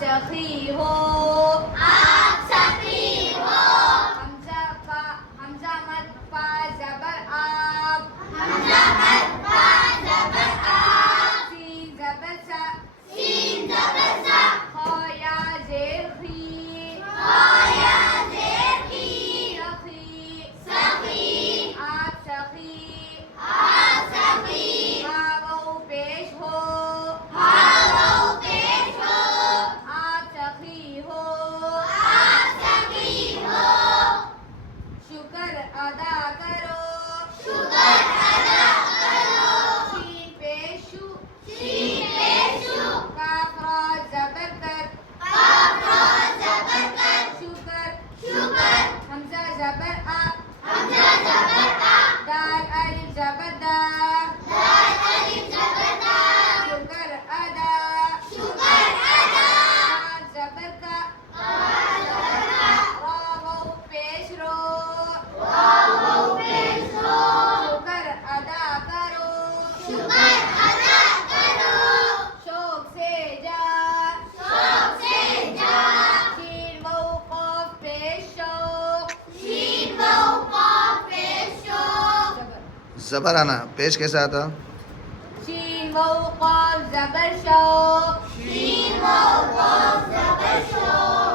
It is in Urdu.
سخی ہو آپ سخی ہو حمزہ مد پا زبر آپ حمزہ مد پا زبر آپ سین زبر سا سین زبر سا خا یا زیر خی خا یا زیر خی سخی سخی آپ سخی آپ سخی واو پیش ہو ہاؤ پیش ہو آپ سخی ہو آپ سخی ہو شکر ادا کرو شکر ادا کرو شین پیش شو شین پیش شو کاف را زبر کر کاف را زبر کر شکر شکر حمزہ زبر آ حمزہ زبر آ دال الف زبر دا دال الف زبر دا شکر ادا شکر ادا کاف زبر کا کاف زبر کا را واو پیش رو واو پیش ہو شکر ادا کرو شکر ادا کرو شوق سے جا شوق سے جا شین واو قاف پیش شوق شین واو قاف پیش شو زبر آنا پیش کیسا آتا؟ شین واو قاف زبر شوق شین واو قاف زبر شو